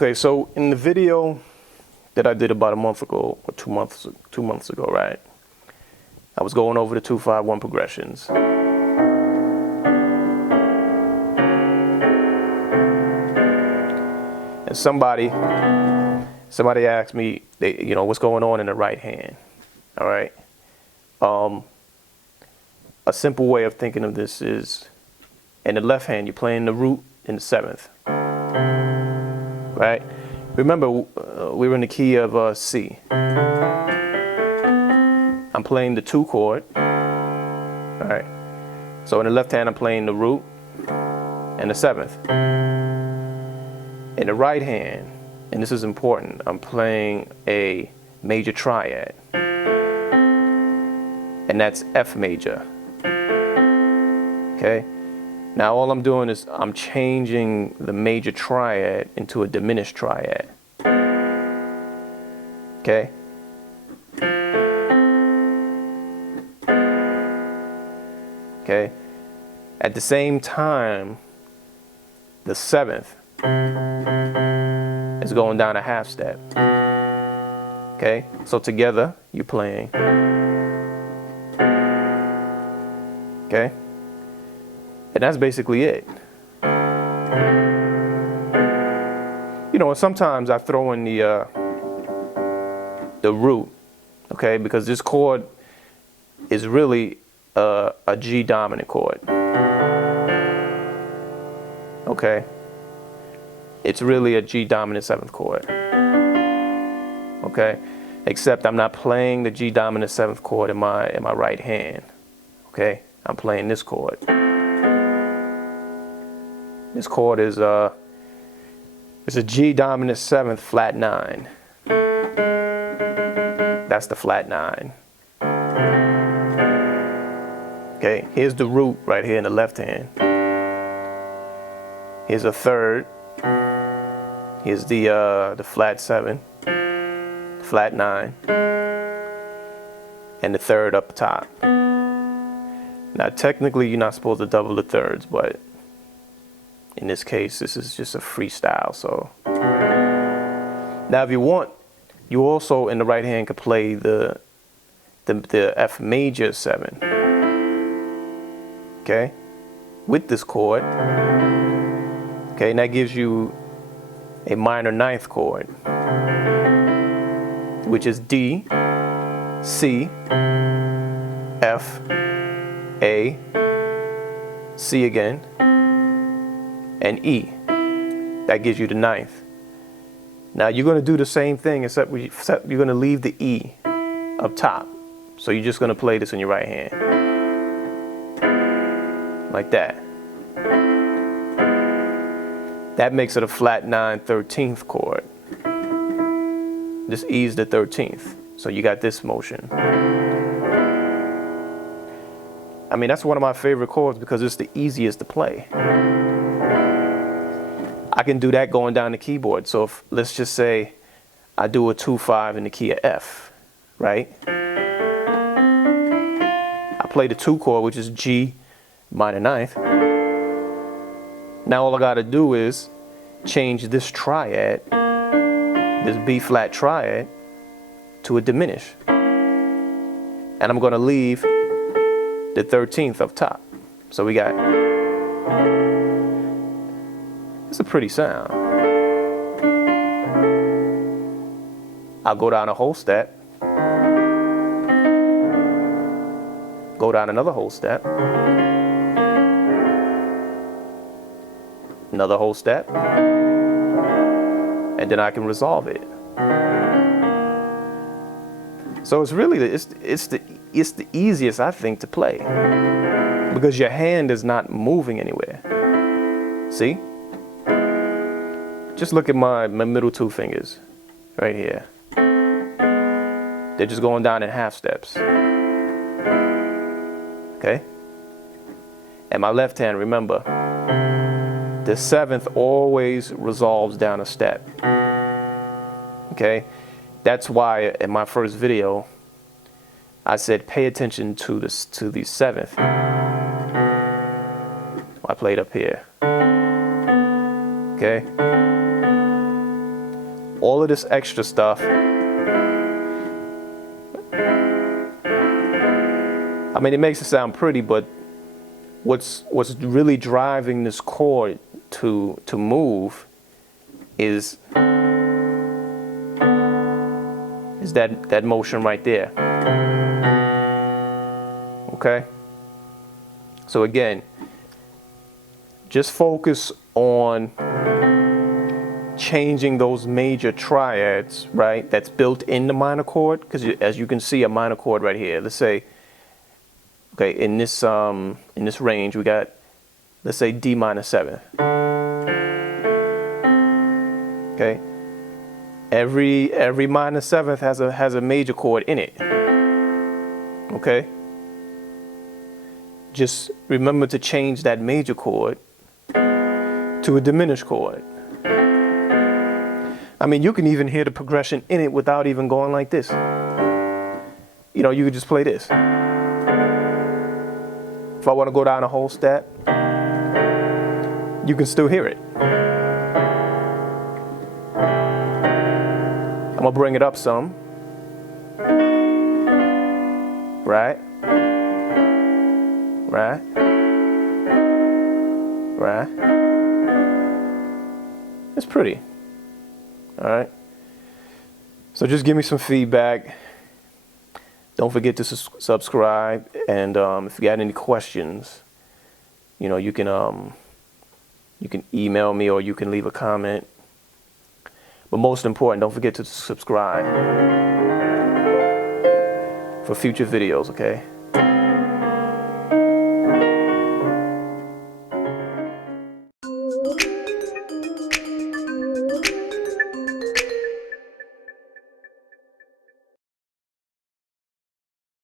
Okay, so in the video that I did about a month ago, or 2 months ago, right? I was going over the 2-5-1 progressions. And somebody asked me, what's going on in the right hand? All right. A simple way of thinking of this is, in the left hand, you're playing the root in the seventh, right? Remember, we were in the key of C. I'm playing the 2 chord, all right? So in the left hand, I'm playing the root and the seventh. In the right hand, and this is important, I'm playing a major triad, and that's F major, okay? Now all I'm doing is I'm changing the major triad into a diminished triad, okay? Okay. At the same time, the seventh is going down a half step. Okay. So together, you're playing. Okay. And that's basically it. And sometimes I throw in the root, okay, because this chord is really a G dominant chord. Okay, it's really a G dominant 7th chord. Okay, except I'm not playing the G dominant 7th chord in my right hand. Okay, I'm playing this chord. This chord is it's a G dominant 7th flat 9. That's the flat 9. Okay, here's the root right here in the left hand. Here's a third. Here's the flat 7, flat 9, and the third up top. Now technically you're not supposed to double the thirds, but in this case this is just a freestyle. So now if you want, you also in the right hand could play the F major 7. Okay, with this chord, okay, and that gives you a minor 9th chord, which is D, C, F, A, C again, and E. That gives you the 9th. Now you're going to do the same thing, except you're going to leave the E up top. So you're just going to play this in your right hand. Like that. That makes it a flat 9 13th chord. This E is the 13th. So you got this motion. I mean, that's one of my favorite chords because it's the easiest to play. I can do that going down the keyboard. So if, let's just say I do a 2-5 in the key of F, right? I play the 2 chord, which is G minor 9th. Now all I gotta do is change this triad, this B flat triad, to a diminish. And I'm gonna leave the 13th up top. So we got, it's a pretty sound. I'll go down a whole step, go down another whole step, another whole step, and then I can resolve it. So it's really it's the easiest, I think, to play because your hand is not moving anywhere. See? Just look at my middle 2 fingers right here. They're just going down in half steps. Okay? And my left hand, remember, the 7th always resolves down a step. Okay? That's why in my first video I said pay attention to the 7th. I played up here. Okay? all of this extra stuff, I mean, it makes it sound pretty, but what's really driving this chord to move is that motion right there. Okay? So again, just focus on changing those major triads, right? That's built in the minor chord, because as you can see, a minor chord right here. Let's say, okay, in this range, we got, let's say, D minor 7. Okay, every minor seventh has a major chord in it. Okay, just remember to change that major chord to a diminished chord. I mean, you can even hear the progression in it without even going like this. You know, you could just play this. If I want to go down a whole step, you can still hear it. I'm gonna bring it up some. Right? Right? Right? It's pretty. All right. So just give me some feedback. Don't forget to subscribe, and if you got any questions, you know, you can email me or you can leave a comment. But most important, don't forget to subscribe for future videos, okay?